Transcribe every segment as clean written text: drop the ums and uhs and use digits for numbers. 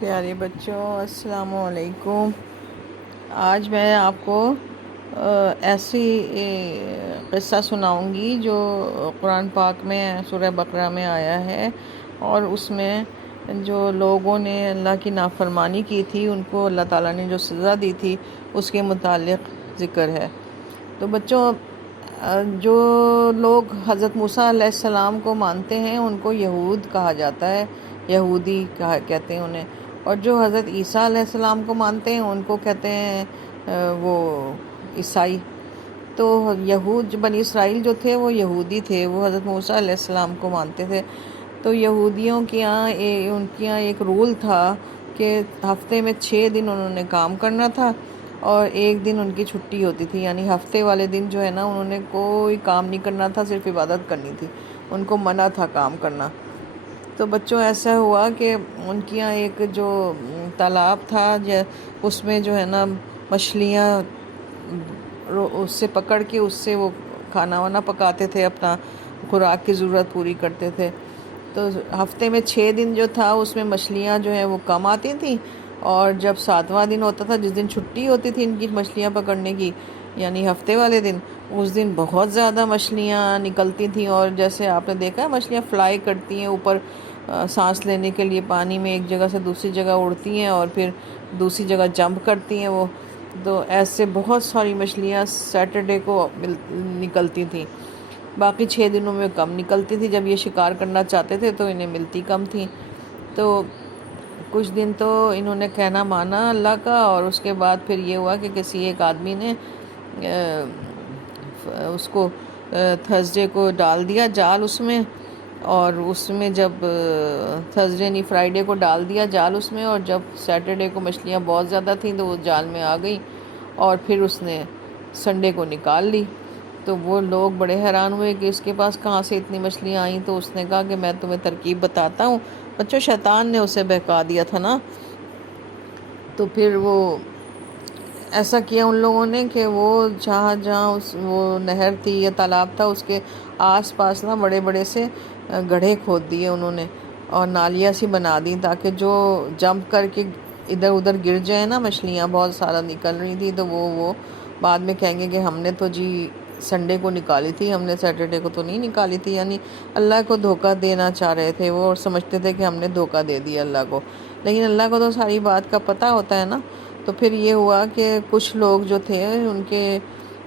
پیارے بچوں، السلام علیکم۔ آج میں آپ کو ایسی قصہ سناؤں گی جو قرآن پاک میں سورہ بقرہ میں آیا ہے، اور اس میں جو لوگوں نے اللہ کی نافرمانی کی تھی ان کو اللہ تعالیٰ نے جو سزا دی تھی اس کے متعلق ذکر ہے۔ تو بچوں، جو لوگ حضرت موسیٰ علیہ السلام کو مانتے ہیں ان کو یہود کہا جاتا ہے، یہودی کہتے ہیں انہیں، اور جو حضرت عیسیٰ علیہ السلام کو مانتے ہیں ان کو کہتے ہیں وہ عیسائی۔ تو یہود بنی اسرائیل جو تھے وہ یہودی تھے، وہ حضرت موسیٰ علیہ السلام کو مانتے تھے۔ تو یہودیوں کے یہاں ان کے یہاں ایک رول تھا کہ ہفتے میں 6 دن انہوں نے کام کرنا تھا اور 1 دن ان کی چھٹی ہوتی تھی، یعنی ہفتے والے دن جو ہے نا انہوں نے کوئی کام نہیں کرنا تھا، صرف عبادت کرنی تھی، ان کو منع تھا کام کرنا۔ تو بچوں، ایسا ہوا کہ ان کے یہاں ایک جو تالاب تھا اس میں جو ہے نا مچھلیاں اس سے پکڑ کے اس سے وہ کھانا وانا پکاتے تھے، اپنا خوراک کی ضرورت پوری کرتے تھے۔ تو ہفتے میں 6 دن جو تھا اس میں مچھلیاں جو ہیں وہ کم آتی تھیں، اور جب 7واں دن ہوتا تھا جس دن چھٹی ہوتی تھی ان کی مچھلیاں پکڑنے کی، یعنی ہفتے والے دن، اس دن بہت زیادہ مچھلیاں نکلتی تھیں، اور جیسے آپ نے دیکھا ہے مچھلیاں فلائی کرتی ہیں اوپر سانس لینے کے لیے پانی میں، ایک جگہ سے دوسری جگہ اڑتی ہیں اور پھر دوسری جگہ جمپ کرتی ہیں وہ۔ تو ایسے بہت ساری مچھلیاں سیٹرڈے کو نکلتی تھیں، باقی 6 دنوں میں کم نکلتی تھی۔ جب یہ شکار کرنا چاہتے تھے تو انہیں ملتی کم تھیں۔ تو کچھ دن تو انہوں نے کہنا مانا اللہ کا، اور اس کے بعد پھر یہ ہوا کہ کسی ایک آدمی نے اس کو تھرسڈے کو ڈال دیا جال اس میں، اور اس میں جب تھرسڈے نہیں فرائیڈے کو ڈال دیا جال اس میں، اور جب سیٹرڈے کو مچھلیاں بہت زیادہ تھیں تو وہ جال میں آ گئی، اور پھر اس نے سنڈے کو نکال لی۔ تو وہ لوگ بڑے حیران ہوئے کہ اس کے پاس کہاں سے اتنی مچھلیاں آئیں۔ تو اس نے کہا کہ میں تمہیں ترکیب بتاتا ہوں۔ بچوں، شیطان نے اسے بہکا دیا تھا نا۔ تو پھر وہ ایسا کیا ان لوگوں نے کہ وہ جہاں وہ نہر تھی یا تالاب تھا اس کے آس پاس نا بڑے بڑے سے گڑھے کھود دیے انہوں نے، اور نالیاں سی بنا دی تاکہ جو جمپ کر کے ادھر ادھر گر جائیں نا مچھلیاں، بہت سارا نکل رہی تھی تو وہ بعد میں کہیں گے کہ ہم نے تو جی سنڈے کو نکالی تھی، ہم نے سیٹرڈے کو تو نہیں نکالی تھی، یعنی اللہ کو دھوکہ دینا چاہ رہے تھے وہ، اور سمجھتے تھے کہ ہم نے دھوکہ دے دیا اللہ کو، لیکن اللہ کو تو ساری بات کا پتہ ہوتا ہے نا۔ تو پھر یہ ہوا کہ کچھ لوگ جو تھے ان کے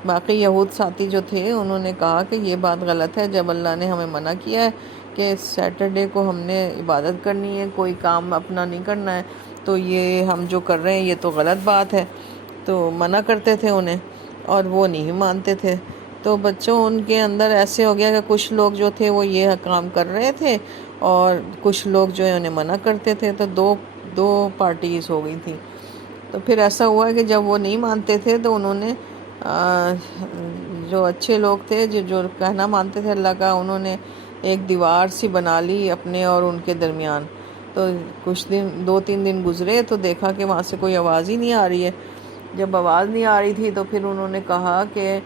باقی یہود ساتھی جو تھے انہوں نے کہا کہ یہ بات غلط ہے، جب اللہ نے ہمیں منع کیا ہے کہ سیٹرڈے کو ہم نے عبادت کرنی ہے، کوئی کام اپنا نہیں کرنا ہے، تو یہ ہم جو کر رہے ہیں یہ تو غلط بات ہے۔ تو منع کرتے تھے انہیں، اور وہ نہیں مانتے تھے۔ تو بچوں، ان کے اندر ایسے ہو گیا کہ کچھ لوگ جو تھے وہ یہ کام کر رہے تھے اور کچھ لوگ جو ہے انہیں منع کرتے تھے، تو دو پارٹیز ہو گئی تھیں۔ تو پھر ایسا ہوا کہ جب وہ نہیں مانتے تھے تو انہوں نے جو اچھے لوگ تھے جو کہنا مانتے تھے اللہ کا، انہوں نے ایک دیوار سی بنا لی اپنے اور ان کے درمیان۔ تو کچھ دن 2-3 دن گزرے تو دیکھا کہ وہاں سے کوئی آواز ہی نہیں آ رہی ہے۔ جب آواز نہیں آ رہی تھی تو پھر انہوں نے کہا کہ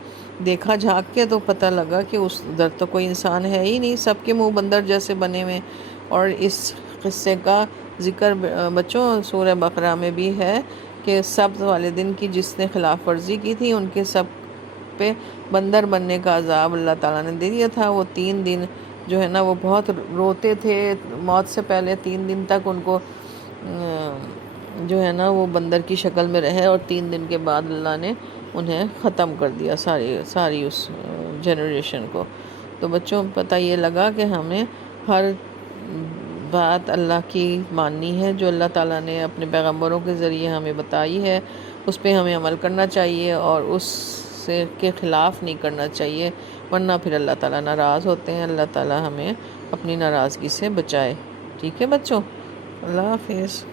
دیکھا جھانک کے تو پتہ لگا کہ اس ادھر تو کوئی انسان ہے ہی نہیں، سب کے منہ بندر جیسے بنے ہوئے۔ اور اس قصے کا ذکر بچوں سورہ بقرہ میں بھی ہے کہ سبت والے دن کی جس نے خلاف ورزی کی تھی ان کے سب پہ بندر بننے کا عذاب اللہ تعالیٰ نے دے دیا تھا۔ وہ 3 دن جو ہے نا وہ بہت روتے تھے، موت سے پہلے 3 دن تک ان کو جو ہے نا وہ بندر کی شکل میں رہے، اور 3 دن کے بعد اللہ نے انہیں ختم کر دیا ساری اس جنریشن کو۔ تو بچوں، پتہ یہ لگا کہ ہمیں ہر بات اللہ کی ماننی ہے، جو اللہ تعالیٰ نے اپنے پیغمبروں کے ذریعے ہمیں بتائی ہے اس پہ ہمیں عمل کرنا چاہیے، اور اس سے کے خلاف نہیں کرنا چاہیے، ورنہ پھر اللہ تعالیٰ ناراض ہوتے ہیں۔ اللہ تعالیٰ ہمیں اپنی ناراضگی سے بچائے۔ ٹھیک ہے بچوں، اللہ حافظ۔